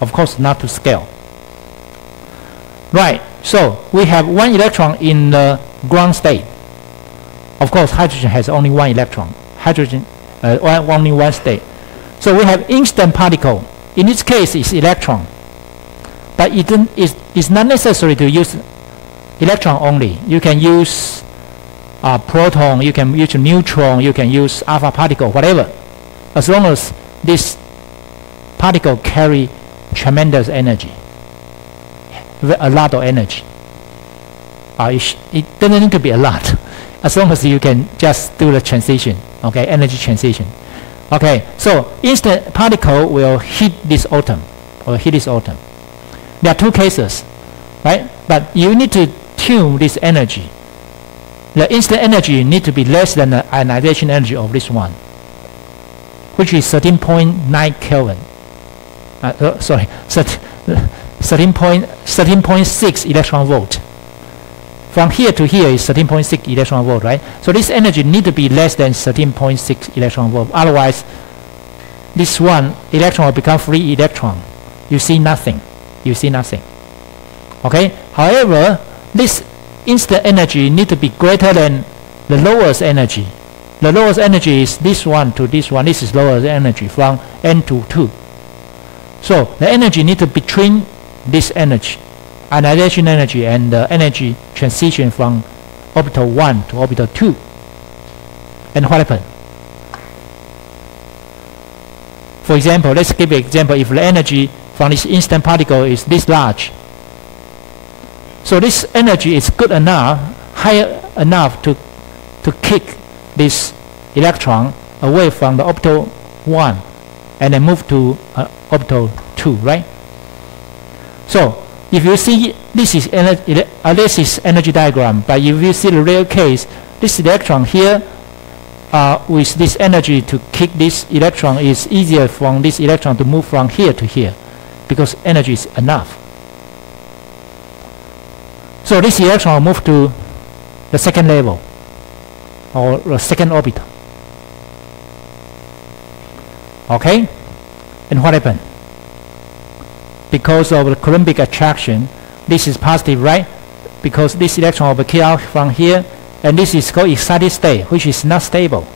Of course, not to scale. Right, so we have 1 electron in the ground state. Of course, hydrogen has only 1 electron. Hydrogen only 1 state. So we have instant particle. In this case, it's electron. But it's not necessary to use electron only. You can use proton, you can use neutron, you can use alpha particle, whatever. As long as this particle carry tremendous energy. A lot of energy. It doesn't need to be a lot, as long as you can just do the transition, okay, energy transition. Okay, so instant particle will hit this atom, There are 2 cases, right? But you need to tune this energy. The instant energy need to be less than the ionization energy of this one, which is 13.9 Kelvin. Sorry, 13.6 electron volt. From here to here is 13.6 electron volt, right? So this energy need to be less than 13.6 electron volt. Otherwise, this one electron will become free electron. You see nothing. Okay. However, this instant energy need to be greater than the lowest energy. The lowest energy is this one to this one. This is lowest energy from N to 2. So the energy need to be between this energy, ionization energy, and the energy transition from orbital 1 to orbital 2. And what happened? For example, let's give an example. If the energy from this instant particle is this large, so this energy is good enough, high enough to kick this electron away from the orbital 1 and then move to orbital 2, right? So if you see this is energy diagram, but if you see the real case, this electron here with this energy to kick this electron, is easier for this electron to move from here to here because energy is enough. So this electron will move to the second level or the second orbit. Okay? And what happened? Because of the Coulombic attraction, this is positive, right? Because this electron will kick out from here, and this is called excited state, which is not stable.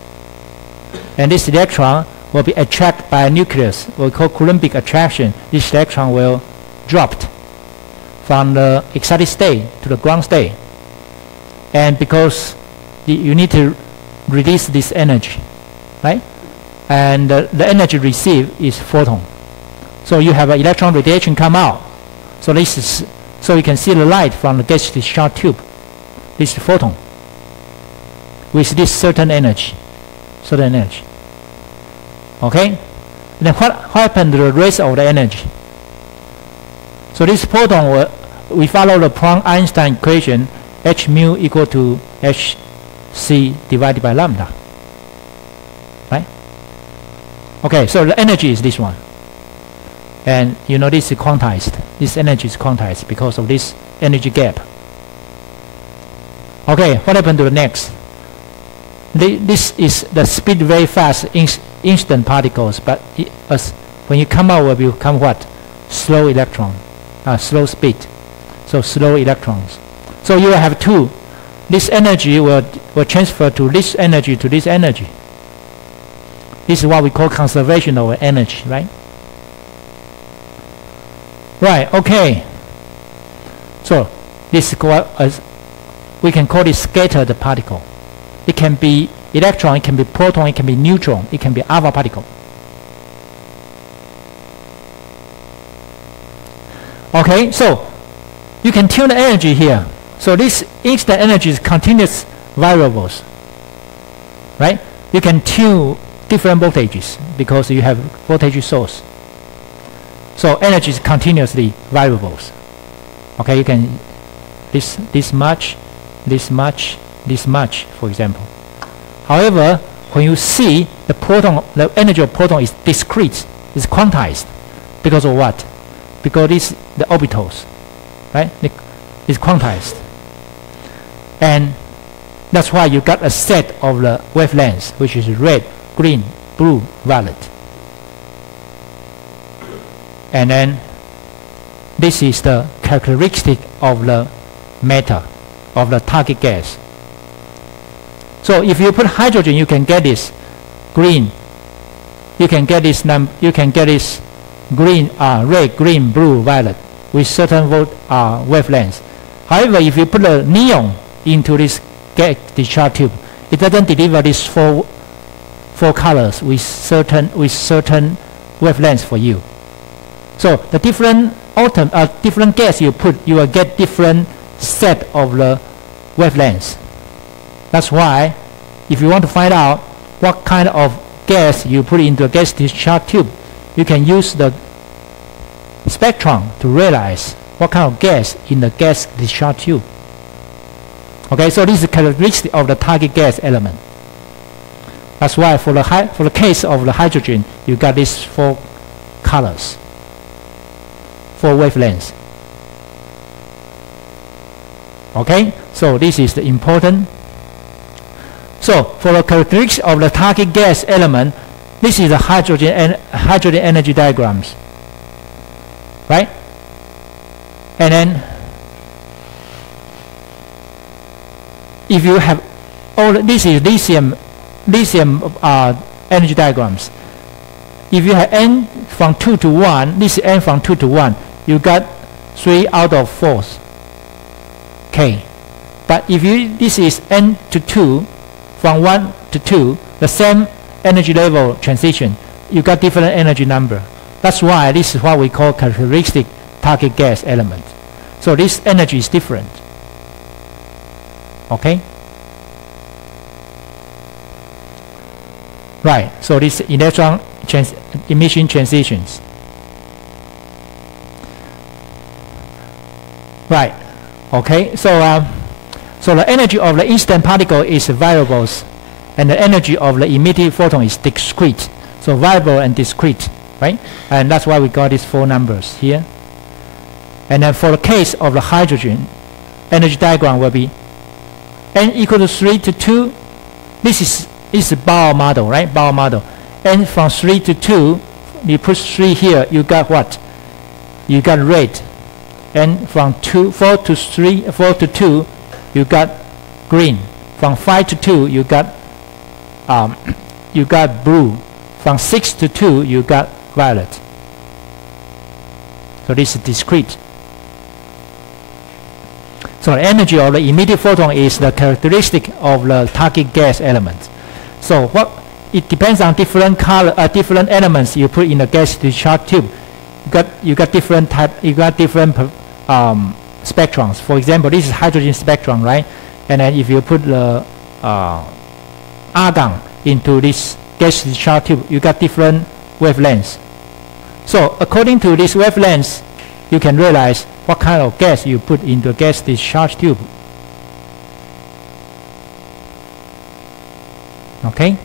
And this electron will be attracted by a nucleus, we call Coulombic attraction. This electron will drop from the excited state to the ground state. And because you need to release this energy, right? And the energy received is photon. So you have an electron radiation come out. So this is, so you can see the light from the gas discharge tube. This is photon with this certain energy. Okay? And then what happened to the rest of the energy? So this photon, we follow the Planck-Einstein equation, h mu equal to hc divided by lambda. Right? Okay, so the energy is this one. And you know this is quantized. This energy is quantized because of this energy gap. Okay, what happened to the next? This is the speed very fast instant particles, but when you come out, will become what? Slow electron, slow speed. So slow electrons. So you have two. This energy will transfer to this energy to this energy. This is what we call conservation of energy, right? Right, okay. So this is called, we can call it scattered particle. It can be electron, it can be proton, it can be neutron, it can be alpha particle. Okay, so you can tune the energy here. So this instant energy is continuous variables, right? You can tune different voltages because you have voltage source. So energy is continuously variables. Okay, you can this much, for example. However, when you see the proton, the energy of proton is discrete, is quantized. Because of what? Because it's the orbitals, right? It's quantized. And that's why you got a set of the wavelengths, which is red, green, blue, violet. And then this is the characteristic of the matter, of the target gas. So if you put hydrogen, you can get this green. You can get this green, red, green, blue, violet with certain wavelengths. However, if you put a neon into this gas discharge tube, it doesn't deliver these four colors with certain wavelengths for you. So the different gas you put, you will get different set of the wavelengths. That's why, if you want to find out what kind of gas you put into a gas discharge tube, you can use the spectrum to realize what kind of gas in the gas discharge tube. Okay, so this is a characteristic of the target gas element. That's why for the case of the hydrogen, you got these four colors, four wavelengths. Okay, so this is the important. So for the characteristics of the target gas element, this is the hydrogen energy diagrams, right? And then if you have all this is lithium energy diagrams. If you have n from 2 to 1, this is n from 2 to 1, you got 3 out of 4 K. But if this is n to 2, from 1 to 2, the same energy level transition, you got different energy number. That's why this is what we call characteristic target gas element. So this energy is different. Okay? Right, so this electron emission transitions. Right, okay, so the energy of the incident particle is variables, and the energy of the emitted photon is discrete. So variable and discrete, right? And that's why we got these 4 numbers here. And then for the case of the hydrogen, energy diagram will be n equal to 3 to 2. This is a Bohr model, right? Bohr model. And from 3 to 2, you put 3 here, you got what? You got red. And from 4 to 2, you got green. From 5 to 2, you got blue. From 6 to 2, you got violet. So this is discrete. So the energy of the emitted photon is the characteristic of the target gas element. So it depends on different different elements you put in the gas discharge tube. You got different spectrums. For example, this is hydrogen spectrum, right? And then if you put the argon into this gas discharge tube, you got different wavelengths. So according to this wavelengths, you can realize what kind of gas you put into a gas discharge tube. Okay?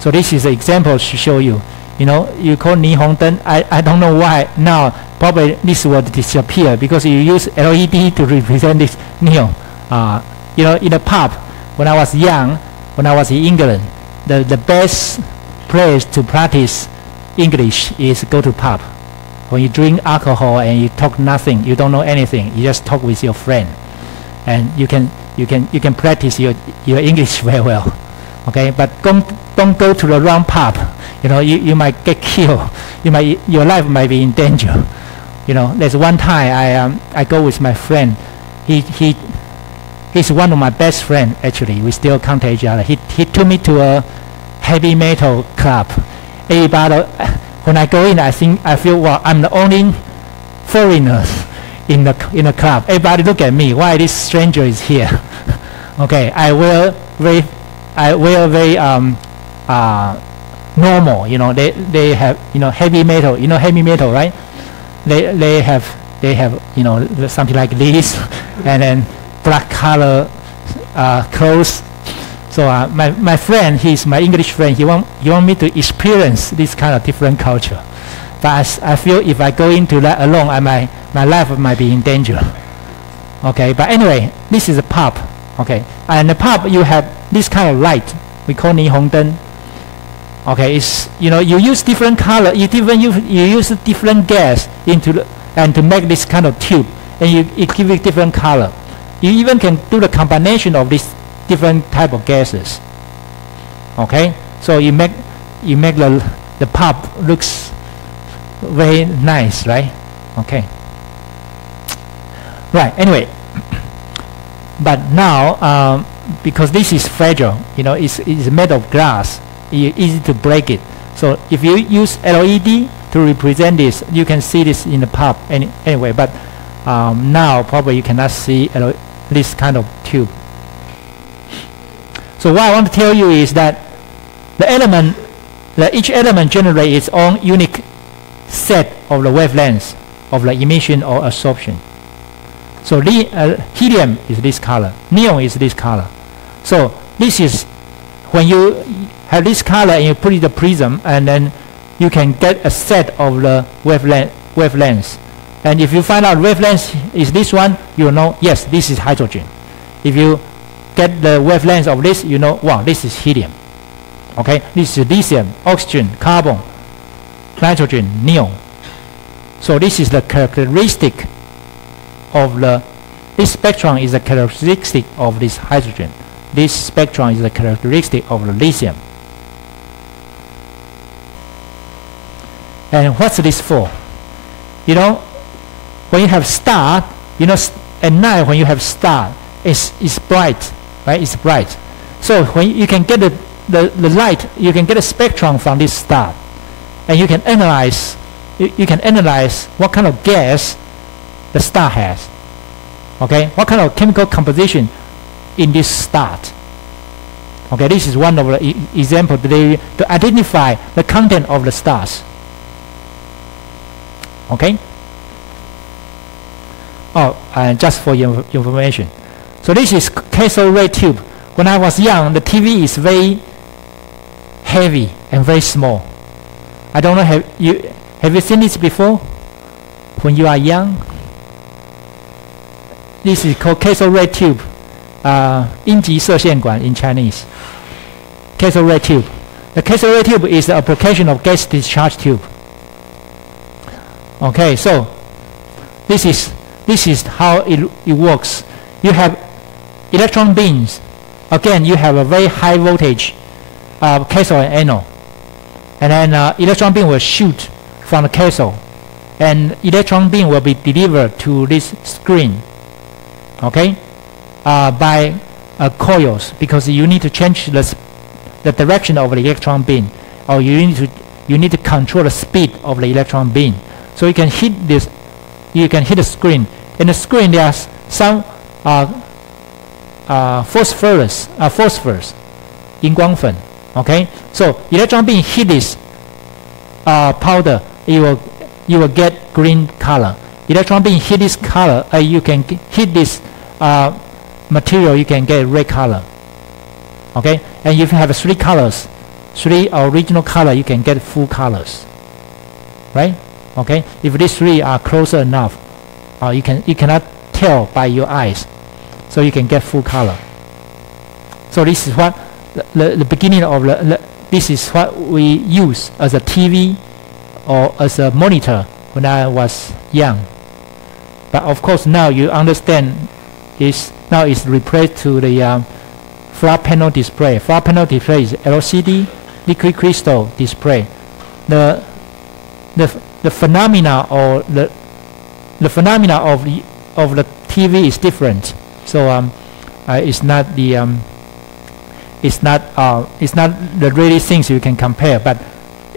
So this is an example to show you. You know, you call 霓虹灯. I don't know why now. Probably this will disappear because you use LED to represent this neon. You know, in the pub, when I was young, when I was in England, the best place to practice English is go to pub. When you drink alcohol and you talk nothing, you don't know anything, you just talk with your friend, and you can practice your English very well. Okay, but don't go to the wrong pub. You know, you might get killed. Your life might be in danger. You know, there's one time I go with my friend. He's one of my best friends actually. We still contact each other. He took me to a heavy metal club. Everybody, when I go in, I feel well, I'm the only foreigner in the club. Everybody look at me. Why this stranger is here? Okay, I wear very normal. You know, they have, you know, heavy metal. You know heavy metal, right? They have you know, something like this, and then black color clothes. So my friend, he's my English friend. He want me to experience this kind of different culture. But I feel if I go into that alone, my life might be in danger. Okay, but anyway, this is a pub. Okay, and the pub you have this kind of light. We call 霓虹灯. Okay, it's, you know, you use different color, you use different gas and to make this kind of tube, and it give it different color. You even can do the combination of these different type of gases. Okay, so you make the pub looks very nice, right? Okay. Right. Anyway, but now because this is fragile, you know, it's made of glass. Easy to break it. So if you use LED to represent this, you can see this in the pub anyway. But now probably you cannot see this kind of tube. So what I want to tell you is that each element generates its own unique set of the wavelengths of the emission or absorption. So helium is this color, neon is this color. So this is when you have this color and you put it in the prism, and then you can get a set of the wavelengths. And if you find out wavelength is this one, you know, yes, this is hydrogen. If you get the wavelength of this, you know, wow, this is helium. Okay, this is lithium, oxygen, carbon, nitrogen, neon. So this is the characteristic of this spectrum is the characteristic of this hydrogen. This spectrum is the characteristic of the lithium. And what's this for? You know, when you have star, you know, at night when you have star, it's bright, right? It's bright. So when you can get the light, you can get a spectrum from this star, and you can analyze what kind of gas the star has. Okay, what kind of chemical composition in this star. Okay, this is one of the examples to identify the content of the stars. Okay. Oh, just for your information. So this is cathode ray tube. When I was young, the TV is very heavy and very small. I don't know, have you seen this before? When you are young? This is called cathode ray tube. 阴极射线管 in Chinese. Cathode ray tube. The cathode ray tube is the application of gas discharge tube. Okay, so this is how it works. You have electron beams. Again, you have a very high voltage cathode and anode, and then electron beam will shoot from the cathode, and electron beam will be delivered to this screen. Okay, by coils, because you need to change the direction of the electron beam, or you need to control the speed of the electron beam. So you can hit this. You can hit the screen. In the screen, there's some phosphorus, 荧光粉. Okay, so electron beam hit this powder, you will get green color. Electron beam hit this color, you can hit this material, you can get red color. Okay, and if you have three colors, three original color, you can get full colors. Right? Okay, if these three are closer enough, you cannot tell by your eyes, so you can get full color. So this is what the beginning of this is what we use as a TV or as a monitor when I was young. But of course now you understand now it's replaced to the flat panel display. Flat panel display is LCD, liquid crystal display. The phenomena or the phenomena of the TV is different. So it's not the it's not the really things you can compare. But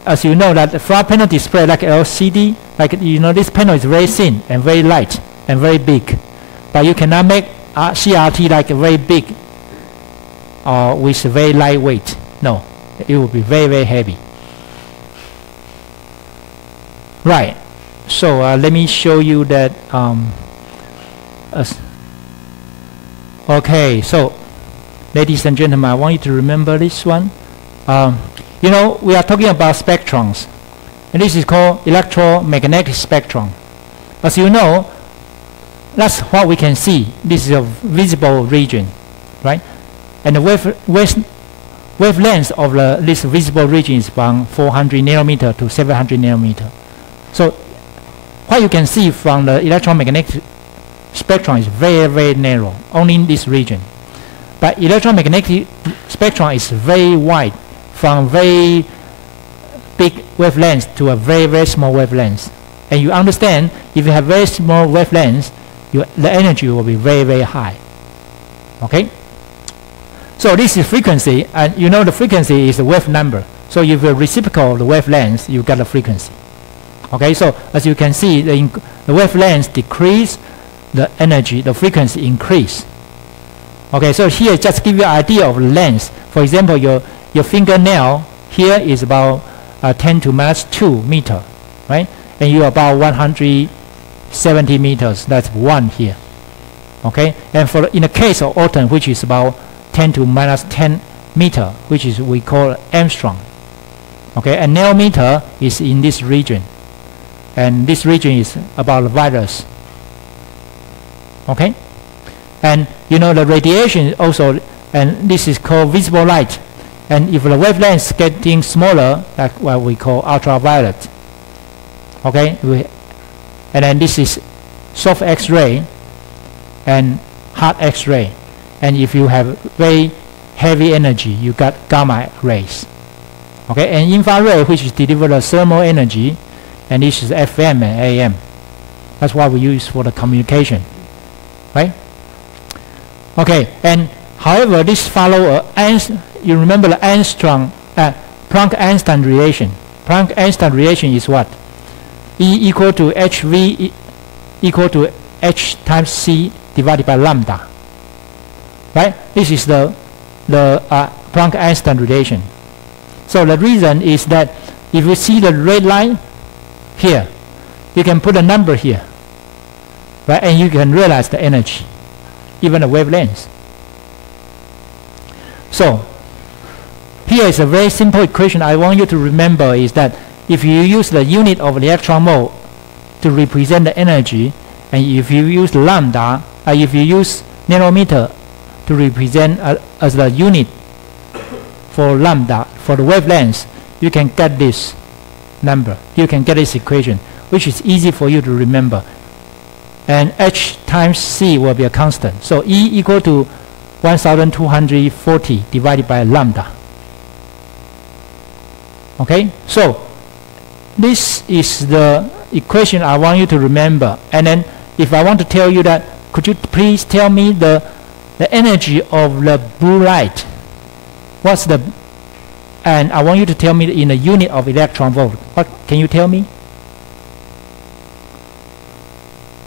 as you know, that the flat panel display like LCD, like this panel is very thin and very light and very big, but you cannot make CRT like very big with very lightweight. No, it will be very, very heavy. Right. So let me show you that. Okay. So, ladies and gentlemen, I want you to remember this one. We are talking about spectrums, and this is called electromagnetic spectrum. As you know, that's what we can see. This is a visible region, right? And the wavelength of this visible region is from 400 nanometer to 700 nanometer. So what you can see from the electromagnetic spectrum is very, very narrow, only in this region. But electromagnetic spectrum is very wide, from very big wavelengths to a very, very small wavelength. And you understand, if you have very small wavelengths, the energy will be very, very high. Okay? So this is frequency, and the frequency is the wave number. So if you reciprocal the wavelength, you get the frequency. Okay, so as you can see, the wavelength decrease, the energy, the frequency increase. Okay, so here just give you an idea of length. For example, your fingernail here is about 10 to minus 2 meter, right? And you are about 170 meters. That's 1 here. Okay, and in the case of Orton, which is about 10 to minus 10 meter, which is we call Armstrong. Okay, and nanometer is in this region, and this region is about the virus. Okay, and the radiation is also, and this is called visible light. And if the wavelength is getting smaller, that's what we call ultraviolet. Okay, and then this is soft X-ray and hard X-ray. And if you have very heavy energy, you got gamma rays. Okay, and infrared, which is deliver the thermal energy, and this is FM and AM. That's what we use for the communication. right? Okay, and however, this follow you remember the Planck-Einstein relation. Planck-Einstein relation is what? E equal to hv equal to h times c divided by lambda, right? This is the Planck-Einstein relation. So the reason is that if you see the red line here, you can put a number here, right? And you can realize the energy, even the wavelength. So here is a very simple equation I want you to remember, is that if you use the unit of the electron volt to represent the energy, and if you use lambda, if you use nanometer to represent as the unit for lambda, for the wavelength, you can get this number. You can get this equation, which is easy for you to remember. And h times c will be a constant. So E equal to 1240 divided by lambda. Okay, so this is the equation I want you to remember. And then if I want to tell you that, could you please tell me the energy of the blue light? What's the, and I want you to tell me in a unit of electron volt. What can you tell me?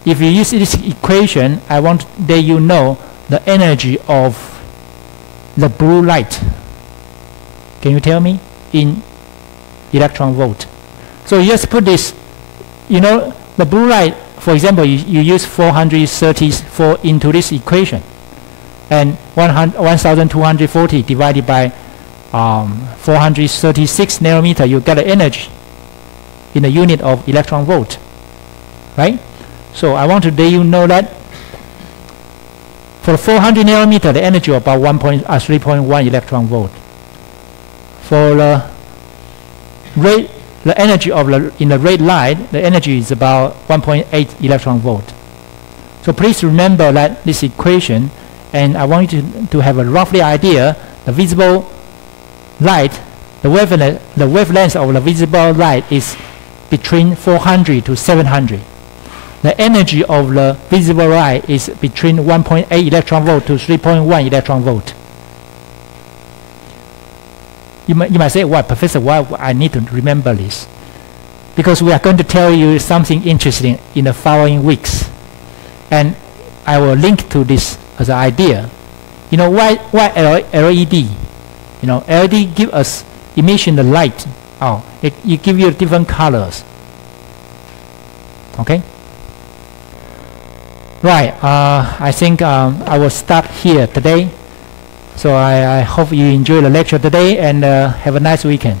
If you use this equation, I want that you know the energy of the blue light. Can you tell me in electron volt? So you just put this, you know, the blue light, for example, you use 434 into this equation, and 1240 divided by 436 nanometer, you get the energy in the unit of electron volt, right? So I want to let you know that for 400 nanometer, the energy of about 3.1 electron volt. For the energy of in the red light, the energy is about 1.8 electron volt. So please remember that this equation, and I want you to have a roughly idea. The visible light, the wavelength of the visible light is between 400 to 700. The energy of the visible light is between 1.8 electron volt to 3.1 electron volt. You might say, why, Professor, why I need to remember this? Because we are going to tell you something interesting in the following weeks. And I will link to this as an idea. You know, why LED? You know, LED give us emission the light. Oh, it give you different colors. Okay? Right, I think I will stop here today. So I hope you enjoy the lecture today, and have a nice weekend.